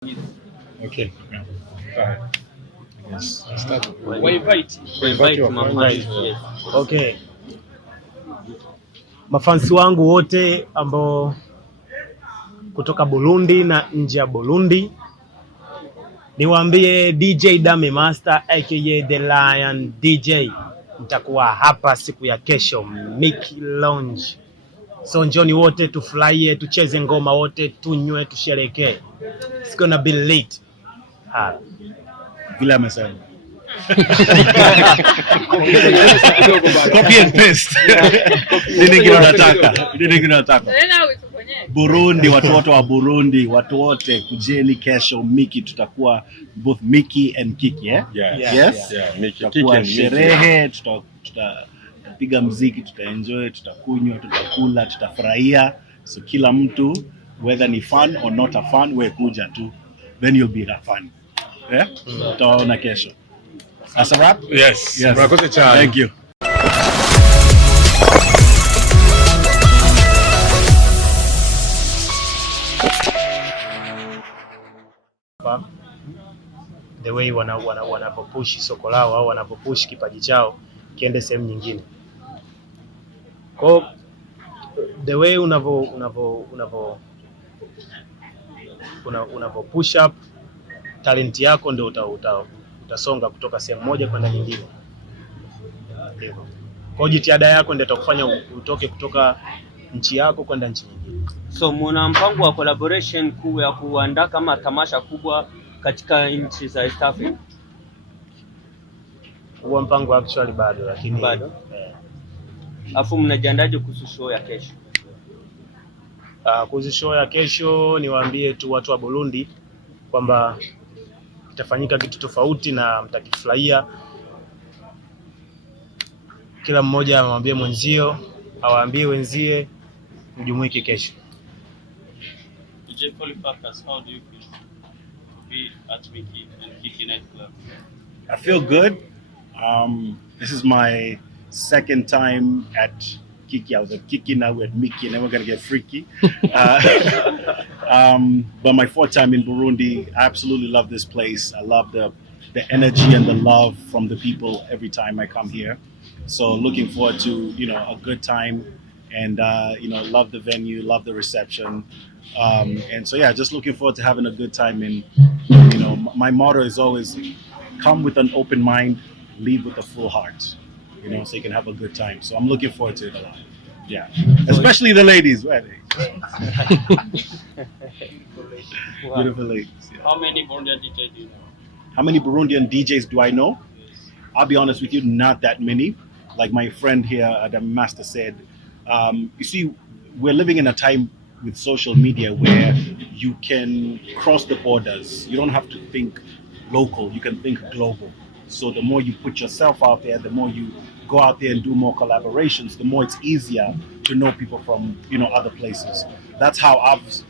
Okay. Yeah. Yes. Start. Okay. Mafansi wangu wote ambao kutoka Burundi na nje ya Burundi, niwaambie DJ Dammy Master aka The Lion DJ nitakuwa hapa siku ya kesho Miki Lounge. So njoni wote tufurahie, tucheze ngoma wote, tunywe, tusherekee. It's gonna be late. Vile amesema. Copy and paste. Nini kinataka? Burundi, watu wote wa Burundi, watu wote kujeni kesho Miki, tutakuwa both Miki and Kiki, eh? Yes. Miki, tutakuwa sherehe, tutapiga muziki, tutaenjoy, tutakunywa, tutakula, tutafurahia. So kila mtu, whether ni fun or not a fun, wewe kuja tu, then you'll be fun. Yeah? Tutaona kesho. As a wrap? Yes. Thank you. The way wanapopush soko lao au wanapopush kipaji chao kiende sehemu nyingine. Kwa the way unavo push up talent yako ndio utasonga kutoka sehemu moja kwenda nyingine. Hivyo. Kwa jitihada yako ndio itakufanya utoke kutoka nchi yako kwenda nchi nyingine. So muna mpango wa collaboration ya kuandaa kama tamasha kubwa katika nchi za East Africa? Huo mpango actually bado, lakini bado. Afu mnajiandaje kuhusu show ya kesho? Kuhusu show ya kesho niwaambie tu watu wa Burundi kwamba itafanyika kitu tofauti na mtakifurahia. Kila mmoja amwambie mwenzio, awaambie wenzie, mjumuike kesho. DJ Factors, how do you feel to be at Miki and Kiki nightclub? I feel good. This is my second time at Kiki. I was at Kiki, now we're at Miki, and then we're gonna get freaky. But my fourth time in Burundi. I absolutely love this place. I love the energy and the love from the people every time I come here. So looking forward to a good time, and love the venue, love the reception, and so yeah, just looking forward to having a good time. And my motto is always come with an open mind, leave with a full heart. So you can have a good time. So I'm looking forward to it a lot. Yeah, especially the ladies. Beautiful ladies. Yeah. How many Burundian DJs do you know? How many Burundian DJs do I know? I'll be honest with you, not that many. Like my friend here, the master said, you see, we're living in a time with social media where you can cross the borders. You don't have to think local, you can think global. So the more you put yourself out there, the more you go out there and do more collaborations, the more it's easier to know people from other places. That's how I've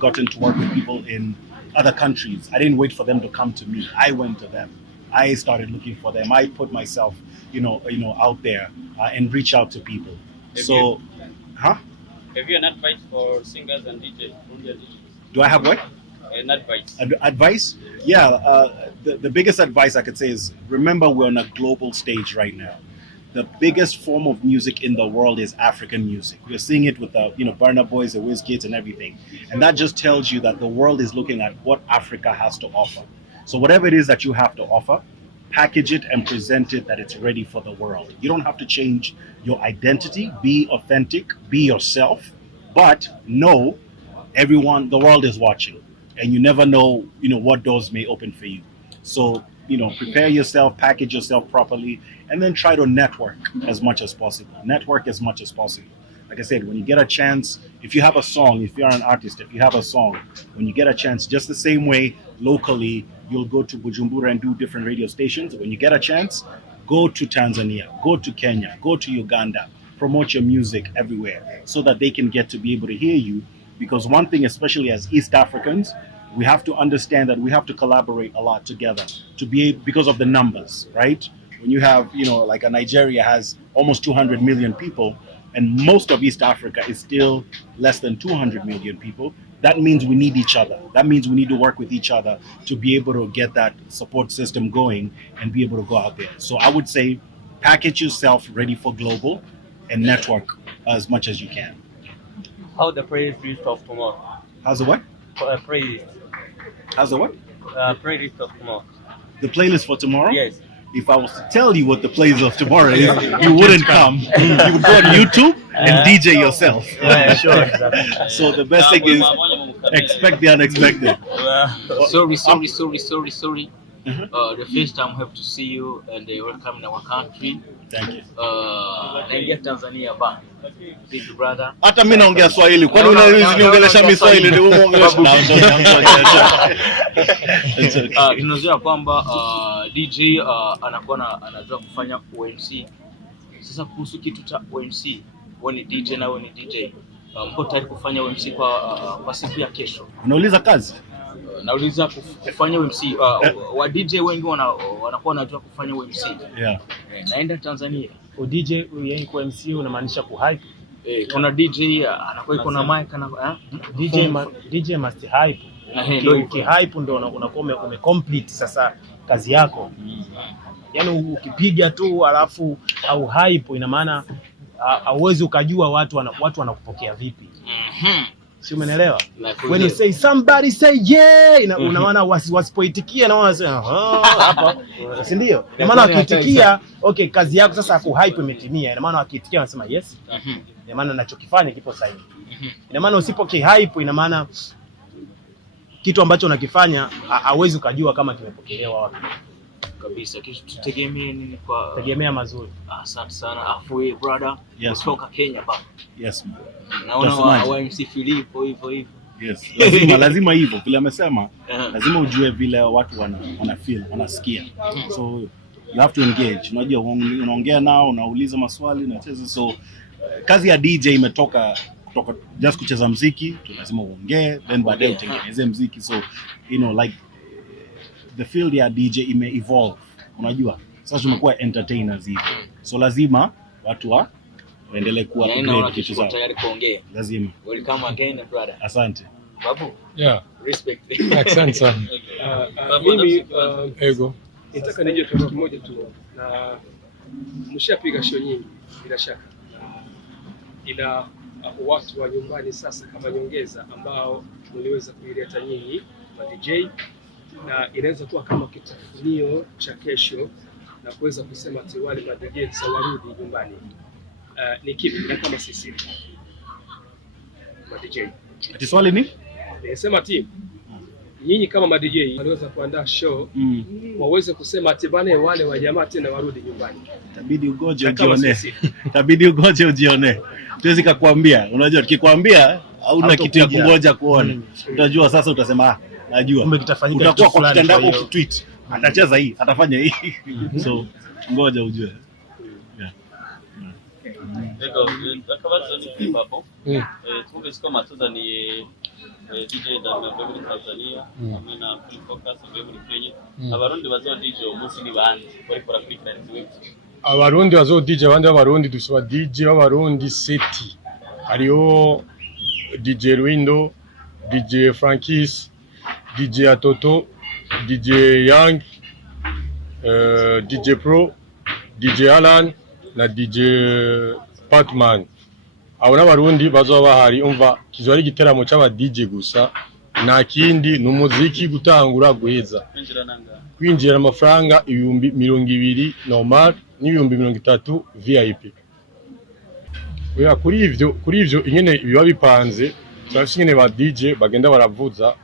gotten to work with people in other countries. I didn't wait for them to come to me. I went to them. I started looking for them. I put myself, out there and reach out to people. Have you an advice for singers and DJs? Do I have what? An advice. Advice? Yeah. The biggest advice I could say is remember we're on a global stage right now. The biggest form of music in the world is African music. We're seeing it with the Burna Boys, the WizKids, and everything. And that just tells you that the world is looking at what Africa has to offer. So whatever it is that you have to offer, package it and present it that it's ready for the world. You don't have to change your identity. Be authentic, be yourself, but know the world is watching, and you never know, what doors may open for you. So, prepare yourself, package yourself properly, and then try to network as much as possible. Network as much as possible. Like I said, when you get a chance, if you have a song, if you're an artist, if you have a song, when you get a chance, just the same way locally, you'll go to Bujumbura and do different radio stations. When you get a chance, go to Tanzania, go to Kenya, go to Uganda, promote your music everywhere so that they can get to be able to hear you. Because one thing, especially as East Africans, we have to understand that we have to collaborate a lot together because of the numbers, right? When you have, like a Nigeria has almost 200 million people, and most of East Africa is still less than 200 million people. that means we need each other. That means we need to work with each other to be able to get that support system going and be able to go out there. So I would say package yourself ready for global and network as much as you can. How the playlist of tomorrow? How's the what? Playlist. How's the what? Playlist of tomorrow. The playlist for tomorrow? Yes. If I was to tell you what the playlist of tomorrow is, you wouldn't come. You would go on YouTube and DJ yourself. Yeah, sure, exactly. So the best thing is expect the unexpected. Sorry. The first time I have to see you and welcome in our country. Thank you. Naingia Tanzania ba. Big brother. Hata mimi naongea Swahili. Kwani uniongelesha mimi Swahili ndio uongelesha? Tunazoea kwamba DJ anakuwa anajua kufanya OMC. Sasa kuhusu kitu cha OMC, wewe ni DJ na wewe ni DJ. Mko tayari kufanya OMC kwa siku ya kesho? Unauliza kazi? Nauliza kufanya OMC. Wa DJ wengi wanakuwa wanajua kufanya OMC. Yeah. Naenda Tanzania. DJ yeye kwa MC unamaanisha kuhype? Kuna DJ anakuwa iko na mic na DJ must hype. Ukihype ndio unakuwa umecomplete sasa kazi yako. Yaani ukipiga tu alafu au hype ina maana hauwezi ukajua watu wanakupokea vipi. Si umeelewa? When you say somebody say yeah, una maana wasipoitikia na wanasema hapa, si ndio? Ina maana wakiitikia okay, kazi yako sasa kuhype imetimia. Ina maana wakiitikia wanasema yes. Ina maana ninachokifanya kipo sahihi. Ina maana usipokihype ina maana kitu ambacho unakifanya hauwezi ukajua kama kimepokelewa wapi. Kabisa. Kisha tutegemee nini kwa tegemea mazuri. Asante sana. Afu wewe brother kutoka Kenya baba. Yes man. Naona wa MC Philipo hivyo. Yes. Lazima hivyo. Vile amesema, lazima ujue vile watu wana feel, wanasikia. So you have to engage. Unajua unaongea nao, unauliza maswali, unacheza. So kazi ya DJ imetoka kutoka just kucheza muziki, lazima uongee, then baadaye utengeneze muziki. So you know like the field ya DJ ime-evolve, unajua. Sasa tumekuwa entertainers hivi. So lazima watu waendelee kuwa upgrade kitu zao. Tayari kuongea. Lazima. Welcome again brother. Asante. Babu. Yeah. Respect. Asante sana. Mimi Ego. nataka nije kitu kimoja tu, na mshapiga show nyingi bila shaka. Ila watu wa nyumbani sasa kama nyongeza ambao mliweza kuileta nyinyi ma DJ, na inaweza kuwa kama kitafunio cha kesho na kuweza kusema ati wale ma DJ warudi nyumbani. Ni kipi na kama sisi ma DJ? Ati swali ni? Nisema ati nyinyi kama ma DJ waliweza kuandaa show waweze kusema ati bana wale wa jamaa tena warudi nyumbani. Itabidi ugoje ujione. Tuwezi kukuambia. Unajua tukikwambia hauna kitu ya kungoja kuona. Utajua sasa, utasema najua. Kumbe kitafanyika kitu fulani. Utakuwa kwa kitanda tweet. Atacheza hii, atafanya hii. So ngoja ujue. Ego, akabaza ni papo. Twumvise ko matuzaniye DJ Dammy muri Tanzania, hamwe na Kuri Focus muri Kenya. Abarundi bazo DJ umunsi ni bande bari kurakurikirana iziwe. Abarundi bazo DJ abandi b'abarundi dusaba DJ b'abarundi seti. Hariho DJ Rwindo, DJ Frankis, DJ Atoto, DJ Young, DJ Pro, DJ Alan na DJ Patman. Abo n'abarundi bazoba bahari. Umva kizwari giteramo cy'aba DJ gusa, nta kindi n'umuziki gutangura guheza. Kwinjira amafaranga 200 normal n'ibihumbi 30 VIP. Oya kuri ivyo ingene biba bipanze, turafise ingene ba DJ bagenda baravuza,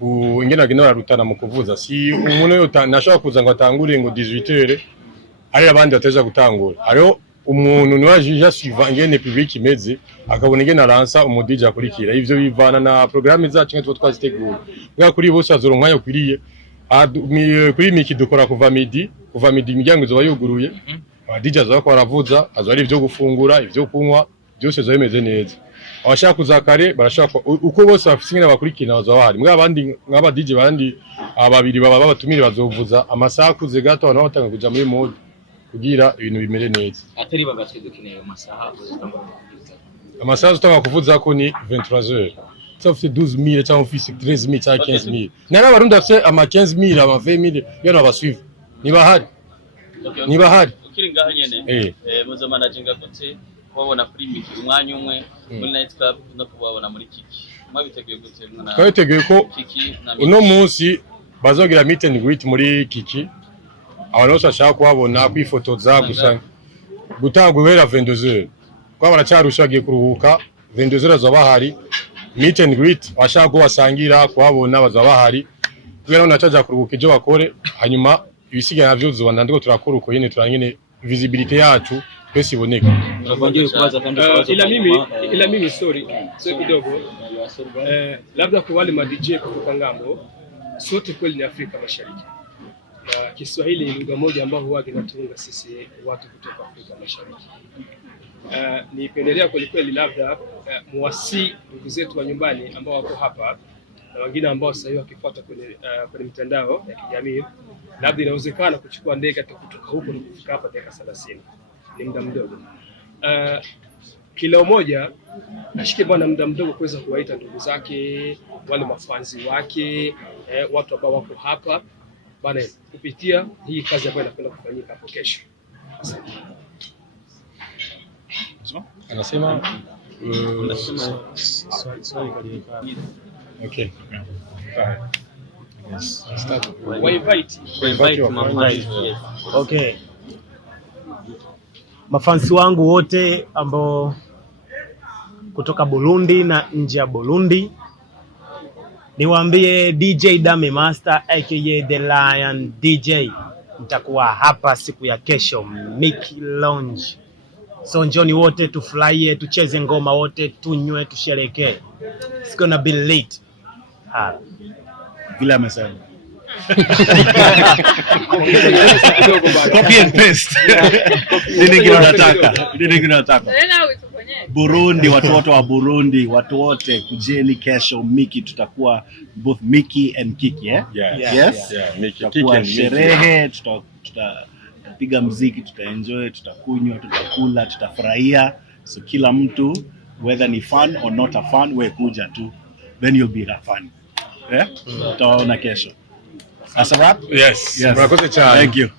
ingene bagenda bararutana mu kuvuza. Si umuntu yo nashaka kuza ngo atangure ngo 18h ari abandi bateja gutangura. Ariho umuntu niwaje suivant ingene public imeze, akabona ingene aransa umudije akurikira. Ivyo bivana na programme zacu nka twazitegura. Bwa kuri bose azoronka yo kwiriye. Kuri Miki dukora kuva midi imiryango izoba yuguruye. DJ azoba ko baravuza, azoba ari ivyo gufungura, ivyo kunywa, byose zo bimeze neza. Abashaka kuzakare barashaka uko bose bafise ingene bakurikira bazoba bahari. Mwe abandi nk'aba DJ bandi ababiri baba babatumire bazovuza amasaha kuze gato abantu batanga kuja muri mode kugira ibintu bimere neza. Atari bagatwe dukeneye amasaha utanga kuvuza ko ni 23h. ça fait 12 000, ça fait 13 000, ça 15 000. Nana Barundi afite ama 15 000, ama 20 000, yana basuive. Ni bahari. Ni bahari. Ukiri ngaho nyene muzo managing gute wabona kuri Miki umwanya umwe muri night club no kubabona muri Kiki. Mwabiteguye gute mwana? Twabiteguye ko uno munsi bazogira meet and greet muri Kiki. Abantu bose bashaka kuhabona kwifotoza gusa gutanga guhera 22h. Kwa baracyarusha bagiye kuruhuka 22h azaba bahari. Meet and greet bashaka ko basangira kuhabona bazaba bahari. Kubera nacaja kuruhuka ejo bakore hanyuma ibisigaye navyo zobanda ndiko turakora uko yene turangene visibility yacu twese iboneka. Ila mimi sorry kidogo labda kwa wale ma DJ kutoka ngambo sote kweli ni Afrika Mashariki na Kiswahili ni lugha moja ambayo huwa inatunga sisi watu kutoka Afrika Mashariki. Nipendelea kweli labda muwasi ndugu zetu wa nyumbani ambao wako hapa na wengine ambao sasa hivi wakifuata kwenye mitandao ya kijamii, labda inawezekana kuchukua ndege kutoka huko na kufika hapa dakika 30. Ni muda mdogo. Kila mmoja ashike bwana muda mdogo kuweza kuwaita ndugu zake, wale mafanzi wake, watu ambao wako hapa bana, kupitia hii kazi ambayo inakwenda kufanyika hapo kesho. Anasema okay. Yes. Okay. Mafansi wangu wote ambao kutoka Burundi na nje ya Burundi, niwaambie DJ Dammy Master aka The Lion DJ nitakuwa hapa siku ya kesho Miki Lounge. So njoni wote tufurahie, tucheze ngoma wote, tunywe, tusherekee. It's gonna be late. Vile amesema. Copy and paste. Nini kinataka? Burundi, watu wa Burundi, watu wote kujeni kesho Miki, tutakuwa both Miki and Kiki, Yes. Yeah, Miki, tutakuwa Kiki sherehe, tutapiga muziki, tutaenjoy, tutakunywa, tutakula, tutafurahia. So kila mtu, whether ni fun or not a fun, we kuja tu, then you'll be a fun. Yeah? Tutaona kesho. As a wrap? Yes. Thank you.